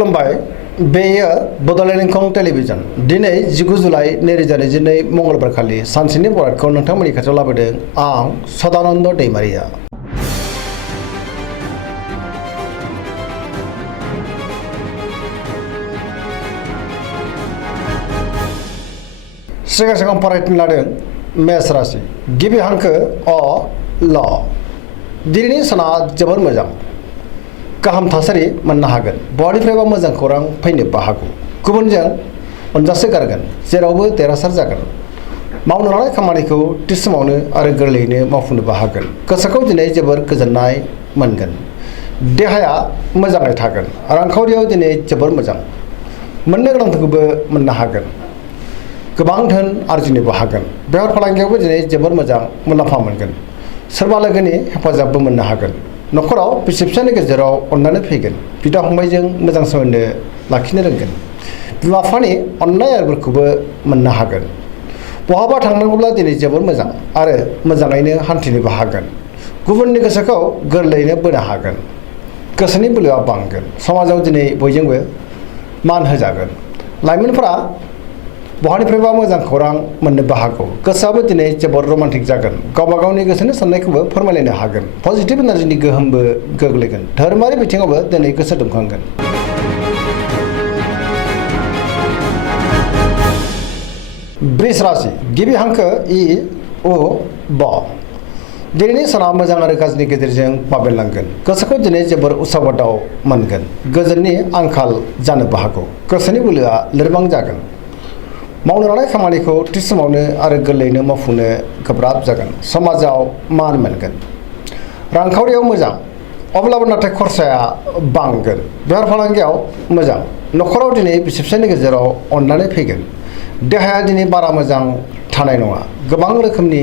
खुलुमबाय बेयो बड'लेण्ड इंखं टेलिभिजन दिनै 19 जुलाइ 2022 मंगलबार खालि सानसेनि बरादखौ नोंथांमोननि खाथियाव लाबोदों आं सदानन्द दैमारिया। सिगां फरायनो लादों मेष राशि गिबि हांखो अ ल दिनैनि साना जोबोर मोजां गाहाम थासारि मोननो हागोन बहानिफ्रायबा मोजां खौरां फैनोबो हागौ गुबुनजों अनजासो गारगोन जेरावबो देरहासार जागोन मावनो लानाय खामानिखौ थि समावनो आरो गोरलैयैनो मावफुंनोबो हागोन गोसोखौ दिनै जोबोर गोजोननाय मोनगोन देहाया मोजाङै थागोन रांखावरियाव दिनै जोबोर मोजां मोननो गोनांखौबो मोननो हागोन गोबां धोन आरजिनोबो हागोन बेफार फालांगियावबो दिनै जोबोर मोजां मुलाम्फा मोनगोन सोरबा लोगोनि हेफाजाबबो मोननो हागोन न'खराव बिसि फिसायनि गेजेराव अननानै फैगोन बिदा फंबायजों मोजां सोमोन्दो लाखिनो रोंगोन बिमा बिफानि अननाय आरिफोरखौबो मोननो हागोन बहाबा थांनांगौब्ला दिनै जोबोर मोजां आरो मोजाङैनो हान्थिनोबो हागोन गुबुननि गोसोखौ गोरलैयैनो बोनो हागोन गोसोनि बोलोआ बांगोन समाजाव दिनै बयजोंबो मान होजागोन लाइमोनफोरा बहानिफ्रायबा मोजां खौरां मोननोबो हागौ गोसोआबो दिनै जोबोर रमान्टिक जागोन गावबा गावनि गोसोनि साननायखौबो फोरमायलायनो हागोन पजिटिभ एनार्जिनि गोहोमबो गोग्लैगोन धोरोमारि बिथिङावबो दिनै गोसो दुंखांगोन बृष राशि गिबि हांखो इ उ ब दिनैनि साना मोजां आरो गाज्रिनि गेजेरजों बाबेनलांगोन गोसोखौ दिनै जोबोर उसाव-बादाव मोनगोन गोजोननि आंखाल जानोबो हागौ गोसोनि बोलोआ लोरबां जागोन मावनो लानाय खामानिखौ थि समावनो आरो गोरलैयैनो मावफुंनो गोब्राब जागोन समाजाव मान मोनगोन रांखावरियाव मोजां अब्लाबो नाथाय खरसाया बांगोन बेफार फालांगियाव मोजां न'खराव दिनै बिसि फिसायनि गेजेराव अननानै फैगोन देहाया दिनै बारा मोजां थानाय नङा गोबां रोखोमनि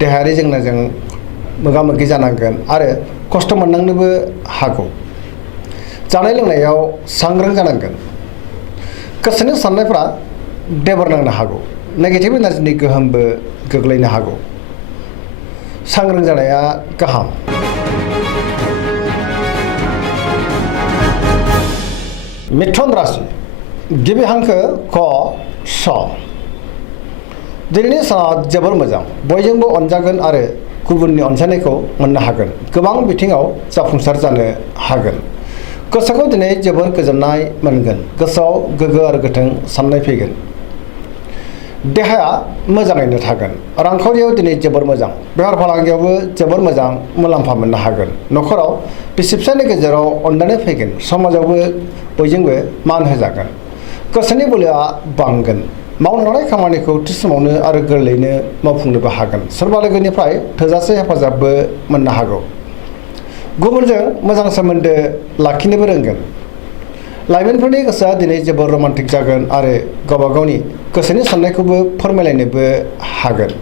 देहायारि जेंनाजों मोगा मोगि जानांगोन आरो खस्थ' मोननांनोबो हागौ जानाय लोंनायाव सांग्रां जानांगोन गोसोनि साननायफ्रा देबर नांनो हागौ नेगेटिभ एनार्जिनि गोहोमबो गोग्लैनो हागौ सांग्रां जानाया गाहाम मिथुन राशि गिबि हांखो क स दिनैनि साना जोबोर मोजां बयजोंबो अनजागोन आरो गुबुननि अनसायनायखौ मोननो हागोन गोबां बिथिङाव जाफुंसार जानो हागोन गोसोखौ दिनै जोबोर गोजोननाय मोनगोन गोसोआव गोग्गो आरो गोथों साननाय फैगोन देहाया मोजाङैनो थागोन रांखावरियाव दिनै जोबोर मोजां बेफार फालांगियावबो जोबोर मोजां मुलाम्फा मोननो हागोन न'खराव बिसि फिसायनि गेजेराव अननानै फैगोन समाजावबो बयजोंबो मान होजागोन गोसोनि बोलोआ बांगोन मावनो लानाय खामानिखौ थि समावनो आरो गोरलैयैनो मावफुंनोबो हागोन सोरबा लोगोनिफ्राय थोजासे हेफाजाबबो मोननो हागौ गुबुनजों मोजां सोमोन्दो लाखिनोबो रोंगोन लाइमोनफोरनि गोसोआ दिनै जोबोर रमान्टिक जागोन आरो गावबा गावनि गोसोनि साननायखौबो फोरमायलायनोबो हागोन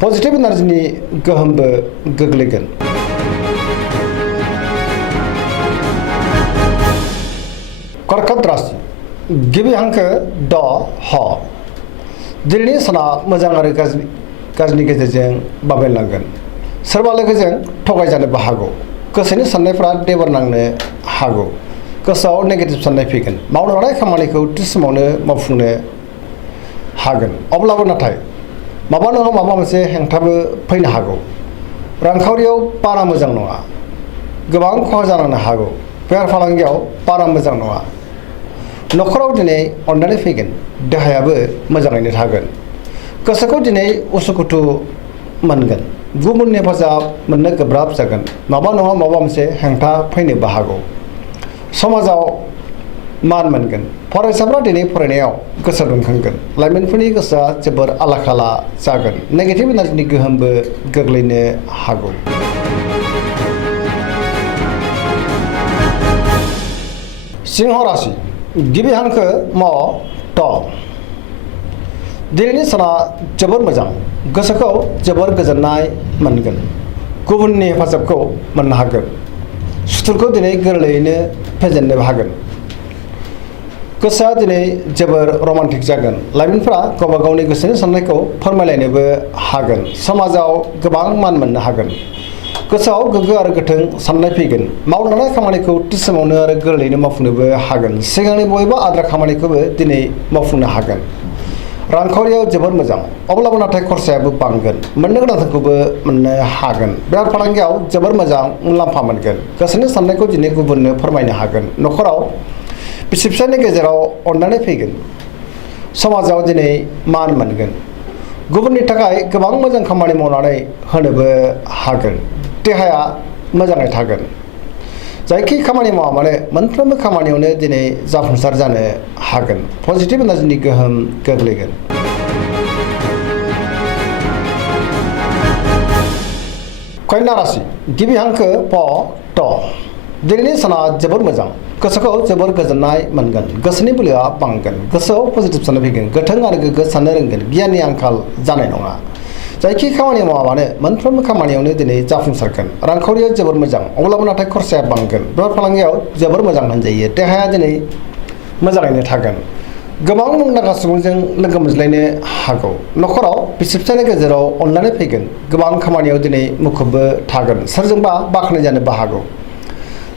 पजिटिभ एनार्जिनि गोहोमबो गोग्लैगोन कर्कट राशि गिबि हांखो ड ह दिनैनि साना मोजां आरो गाज्रिनि गेजेरजों बाबेनलांगोन सोरबा लोगोजों थगायजानोबो हागौ गोसोनि साननायफ्रा देबर नांनो हागौ गोसोआव नेगेटिभ साननाय फैगोन मावनो लानाय खामानिखौ थि समावनो मावफुंनो हागोन अब्लाबो नाथाय माबा नङा माबा मोनसे हेंथाबो फैनो हागौ रांखावरियाव बारा मोजां नङा गोबां खहा जानो हागौ बेफार फालांगियाव बारा मोजां नङा न'खराव दिनै अननानै फैगोन देहायाबो मोजाङैनो थागोन गोसोखौ दिनै उसुखुथु मोनगोन गुबुननि हेफाजाब मोननो गोब्राब जागोन माबा नङा माबा मोनसे हेंथा फैनोबो हागौ समाजाव मान मोनगोन फरायसाफ्रा दिनै फरायनायाव गोसो दुंखांगोन लाइमोनफोरनि गोसोआ जोबोर आला खाला जागोन नेगेटिभ एनार्जिनि गोहोमबो गोग्लैनो हागौ सिंह राशि गिबि हांखो म ट दिनैनि साना जोबोर मोजां गोसोखौ जोबोर गोजोननाय मोनगोन गुबुननि हेफाजाबखौ मोननो हागोन सुथुरखौ दिनै गोरलैयैनो फेजेननो हागोन गोसोआ दिनै जोबोर रमान्टिक जागोन लाइमोनफ्रा गावबा गावनि गोसोनि साननायखौ फोरमायलायनोबो हागोन समाजाव गोबां मान मोननो हागोन गोसोआव गोग्गो आरो गोथों साननाय फैगोन मावनो लानाय खामानिखौ थि समावनो आरो गोरलैयैनो मावफुंनोबो हागोन सिगांनि बबेबा आद्रा खामानिखौबो दिनै मावफुंनो हागोन रांखावरियाव जोबोर मोजां अब्लाबो नाथाय खरसायाबो बांगोन मोननो गोनांखौबो मोननो हागोन बेफार फालांगियाव जोबोर मोजां मुलाम्फा मोनगोन गोसोनि साननायखौ दिनै गुबुननो फोरमायनो हागोन न'खराव बिसि फिसायनि गेजेराव अननानै फैगोन समाजाव दिनै मान मोनगोन गुबुननि थाखाय गोबां मोजां खामानि मावनानै होनोबो हागोन देहाया मोजाङै थागोन जायखि खामानि मावा मानो मोनफ्रोमबो खामानियावनो दिनै जाफुंसार जानो हागोन पजिटिभ एनार्जिनि गोहोम गोग्लैगोन कन्या राशि गिबि हांखो प ट दिनैनि साना जोबोर मोजां गोसोखौ जोबोर गोजोननाय मोनगोन गोसोनि बोलोआ बांगोन गोसोआव पजिटिभ साननाय फैगोन गोथों आरो गोग्गो साननो रोंगोन गियाननि आंखाल जानाय नङा जायखि खामानि मावा मानो मोनफ्रोमबो खामानियावनो दिनै जाफुंसारगोन रांखावरिया जोबोर मोजां अब्लाबो नाथाय खरसाया बांगोन बेफार फालांगियाव जोबोर मोजां होनजायो देहाया दिनै मोजाङैनो थागोन गोबां मुंदांखा सुबुंजों लोगो मोनज्लायनो हागौ न'खराव बिसि फिसायनि गेजेराव अनलायनाय फैगोन गोबां खामानियाव दिनै मुखुबबो थागोन सोरजोंबा बाख्नाय जानोबो हागौ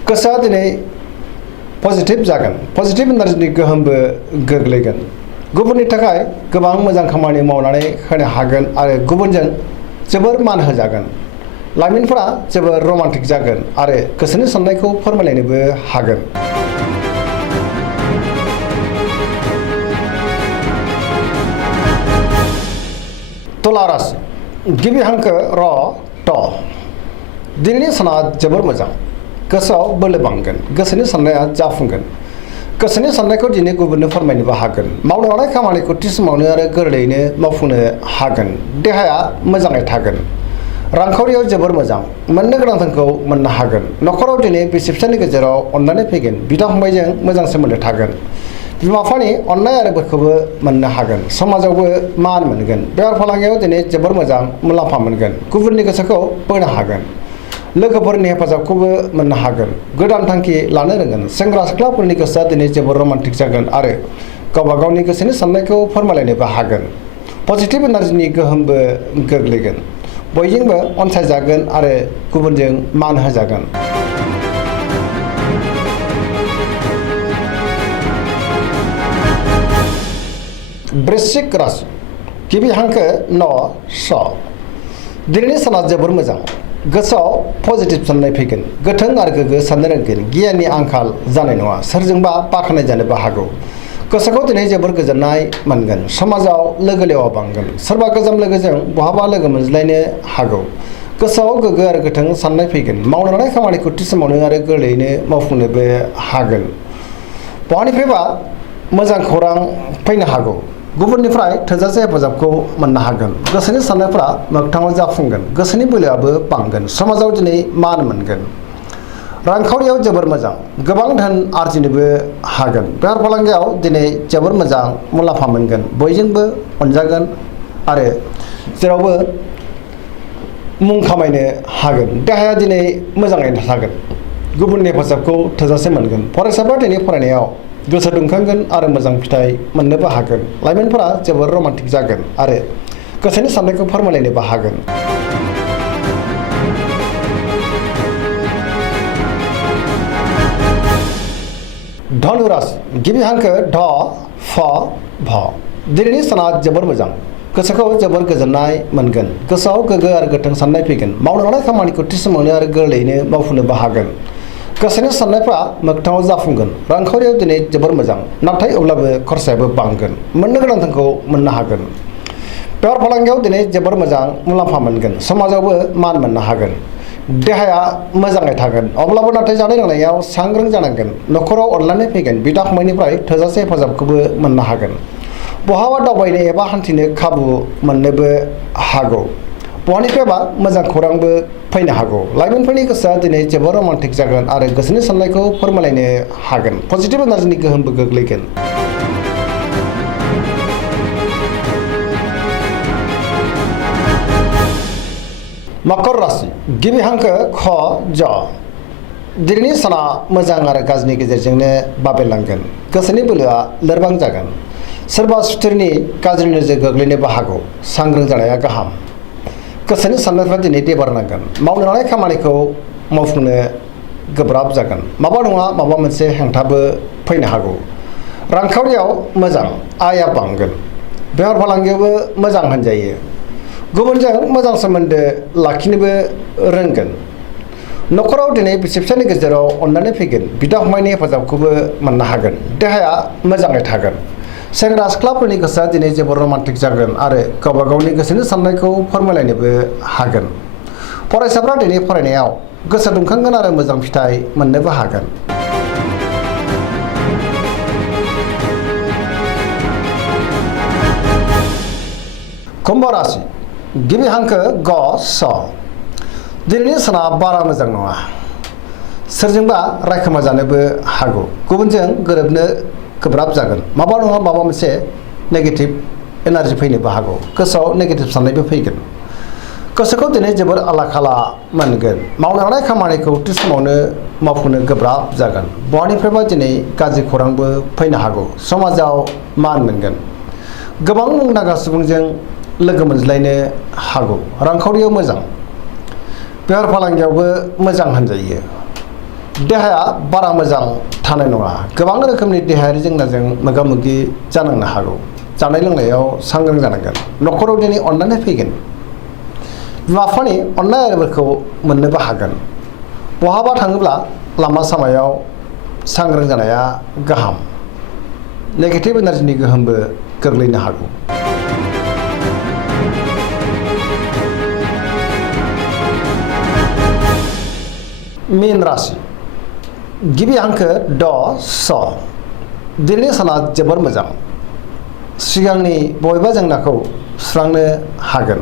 गोसोआ दिनै पजिटिभ जागोन पजिटिभ एनार्जिनि गोहोमबो गोग्लैगोन गुबुननि थाखाय गोबां मोजां खामानि मावनानै होनो हागोन आरो गुबुनजों जोबोर मान होजागोन लाइमोनफोरा जोबोर रमान्टिक जागोन आरो गोसोनि साननायखौ फोरमायलायनोबो हागोन तुला राशि गिबि हांखो र ट दिनैनि साना जोबोर मोजां गोसोआव बोलो बांगोन गोसोनि साननाया जाफुंगोन गोसोनि साननायखौ दिनै गुबुननो फोरमायनोबो हागोन मावनो लानाय खामानिखौ थि समावनो आरो गोरलैयैनो मावफुंनो हागोन देहाया मोजाङै थागोन रांखावरियाव जोबोर मोजां मोननो गोनांखौ मोननो हागोन न'खराव दिनै बिसि फिसायनि गेजेराव अननानै फैगोन बिदा फंबायजों मोजां सोमोन्दो थागोन बिमा बिफानि अननाय आरो बोरखौबो मोननो हागोन समाजावबो मान मोनगोन बेफार फालांगियाव दिनै जोबोर मोजां मुलाम्फा मोनगोन गुबुननि गोसोखौ बोनो हागोन लोगोफोरनि हेफाजाबखौबो मोननो हागोन गोदान थांखि लानो रोंगोन सेंग्रा सिख्लाफोरनि गोसोआ दिनै जोबोर रमान्टिक जागोन आरो गावबा गावनि गोसोनि साननायखौ फोरमायलायनोबो हागोन पजिटिभ एनार्जिनि गोहोमबो गोग्लैगोन बयजोंबो अनसायजागोन आरो गुबुनजों मान होजागोन वृश्चिक राशि गिबि हांखो न स दिनैनि साना जोबोर मोजां गोसोआव पजिटिभ साननाय फैगोन गोथों आरो गोग्गो साननो रोंगोन गियाननि आंखाल जानाय नङा सोरजोंबा बाख्नाय जानोबो हागौ गोसोखौ दिनै जोबोर गोजोननाय मोनगोन समाजाव लोगो लेवा बांगोन सोरबा गोजाम लोगोजों बहाबा लोगो मोनज्लायनो हागौ गोसोआव गोग्गो आरो गोथों साननाय फैगोन मावनो लानाय खामानिखौ थि समावनो आरो गोरलैयैनो मावफुंनोबो हागोन बहानिफ्रायबा मोजां खौरां फैनो हागौ गुबुननिफ्राय थोजासे हेफाजाबखौ मोननो हागोन गोसोनि साननायफोरा मोगथाङाव जाफुंगोन गोसोनि बोलोआबो बांगोन समाजाव दिनै मान मोनगोन रांखावरियाव जोबोर मोजां गोबां धोन आरजिनोबो हागोन बेफार फालांगियाव दिनै जोबोर मोजां मुलाम्फा मोनगोन बयजोंबो अनजागोन आरो जेरावबो मुं खामायनो हागोन देहाया दिनै मोजाङैनो थागोन गुबुननि हेफाजाबखौ थोजासे मोनगोन फरायसाफ्रा दिनै फरायनायाव गोसो दुंखांगोन आरो मोजां फिथाइ मोननोबो हागोन लाइमोनफोरा जोबोर रमान्टिक जागोन आरो गोसोनि साननायखौ फोरमायलायनोबो हागोन धनु राशि गिबि हांखो ध फ भ दिनैनि साना जोबोर मोजां गोसोखौ जोबोर गोजोननाय मोनगोन गोसोआव गोग्गो आरो गोथों साननाय फैगोन मावनो लानाय खामानिखौ थि समावनो आरो गोरलैयैनो मावफुंनोबो हागोन गोसोनि साननायफ्रा मोगथाङाव जाफुंगोन रांखावरियाव दिनै जोबोर मोजां नाथाय अब्लाबो खरसायाबो बांगोन मोननो गोनांखौ मोननो हागोन बेफार फालांगियाव दिनै जोबोर मोजां मुलाम्फा मोनगोन समाजावबो मान मोननो हागोन देहाया मोजाङै थागोन अब्लाबो नाथाय जानाय लोंनायाव सांग्रां जानांगोन न'खराव अनलायनाय फैगोन बिदा फंबायनिफ्राय थोजासे हेफाजाबखौबो मोननो हागोन बहाबा दावबायनो एबा हान्थिनो खाबु मोननोबो हागौ बहानिफ्रायबा मोजां खौरांबो फैनो हागौ लाइमोनफोरनि गोसोआ दिनै जोबोर रमान्टिक जागोन आरो गोसोनि साननायखौ फोरमायलायनो हागोन पजिटिभ एनार्जिनि गोहोमबो गोग्लैगोन मकर राशि गिबि हांखो ख ज दिनैनि साना मोजां आरो गाज्रिनि गेजेरजोंनो बाबेलांगोन गोसोनि बोलोआ लोरबां जागोन सोरबा सुथुरनि गाज्रि नोजोर गोग्लैनोबो हागौ सांग्रां जानाया गाहाम गोसोनि साननायफ्रा दिनै देबारनांगोन मावनो लानाय खामानिखौ मावफुंनो गोब्राब जागोन माबा नङा माबा मोनसे हेंथाबो फैनो हागौ रांखावरियाव मोजां आयआ बांगोन बेफार फालांगियावबो मोजां होनजायो गुबुनजों मोजां सोमोन्दो लाखिनोबो रोंगोन न'खराव दिनै बिसि फिसायनि गेजेराव अननानै फैगोन बिदा फंबायनि हेफाजाबखौबो मोननो हागोन देहाया मोजाङै थागोन सेंग्रा सिख्लाफोरनि गोसोआ दिनै जोबोर रमान्टिक जागोन आरो गावबा गावनि गोसोनि साननायखौ फोरमायलायनोबो हागोन फरायसाफ्रा दिनै फरायनायाव गोसो दुंखांगोन आरो मोजां फिथाइ मोननोबो हागोन कुम्भ राशि गिबि हांखो ग स दिनैनि साना बारा मोजां नङा सोरजोंबा रायखोमा जानोबो हागौ गुबुनजों गोरोबनो गोब्राब जागोन माबा नङा माबा मोनसे नेगेटिभ एनार्जि फैनोबो हागौ गोसोआव नेगेटिभ साननायबो फैगोन गोसोखौ दिनै जोबोर आला खाला मोनगोन मावनो हानाय खामानिखौ थि समावनो मावफुंनो गोब्राब जागोन बहानिफ्रायबा दिनै गाज्रि खौरांबो फैनो हागौ समाजाव मान मोनगोन गोबां मुंदांखा सुबुंजों लोगो मोनज्लायनो हागौ रांखावरियाव मोजां बेफार फालांगियावबो मोजां होनजायो देहाया बारा मोजां थानाय नङा गोबां रोखोमनि देहायारि जेंनाजों मोगा मोगि जानांनो हागौ जानाय लोंनायाव सांग्रां जानांगोन न'खराव दिनै अननानै फैगोन बिमा बिफानि अननाय आरिफोरखौ मोननोबो हागोन बहाबा थाङोब्ला लामा सामायाव सांग्रां जानाया गाहाम नेगेटिभ एनार्जिनि गोहोमबो गोग्लैनो हागौ मीन राशि गिबि हांखो ड स दिनैनि साना जोबोर मोजां सिगांनि बबेबा जेंनाखौ सुस्रांनो हागोन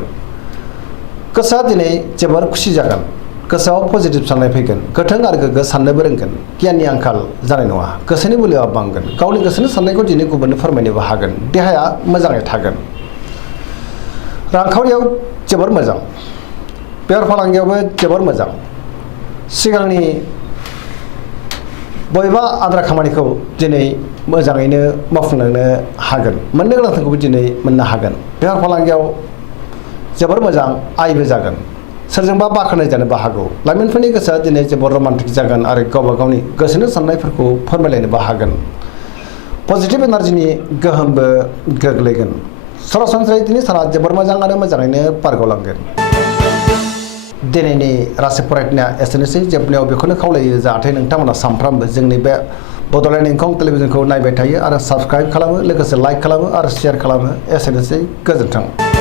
गोसोआ दिनै जोबोर खुसि जागोन गोसोआव पजिटिभ साननाय फैगोन गोथों आरो गोग्गो साननोबो रोंगोन गियाननि आंखाल जानाय नङा गोसोनि बोलोआ बांगोन गावनि गोसोनि साननायखौ दिनै गुबुननो फोरमायनोबो हागोन देहाया मोजाङै थागोन रांखावरियाव जोबोर मोजां बेफार फालांगियावबो जोबोर मोजां सिगांनि बबेबा आद्रा खामानिखौ दिनै मोजाङैनो मावफुंलांनो हागोन मोननो गोनांखौबो दिनै मोननो हागोन बेफार फालांगियाव जोबोर मोजां आयबो जागोन सोरजोंबा बाख्नाय जानोबो हागौ लाइमोनफोरनि गोसोआ दिनै जोबोर रमान्टिक जागोन आरो गावबा गावनि गोसोनि साननायफोरखौ फोरमायलायनोबो हागोन पजिटिभ एनार्जिनि गोहोमबो गोग्लैगोन सरासनस्रायै दिनै साना जोबोर मोजां आरो मोजाङैनो बारग'लांगोन दिनैनि राशि फरायनाया एसेनोसै जोबनायाव बेखौनो खावलायो जाहाथे नोंथांमोना सानफ्रामबो जोंनि बे बड'लेण्ड इंखं टेलिभिजनखौ नायबाय थायो आरो साबस्क्राइब खालामो लोगोसे लाइक खालामो आरो शेयार खालामो एसेनोसै गोजोन्थों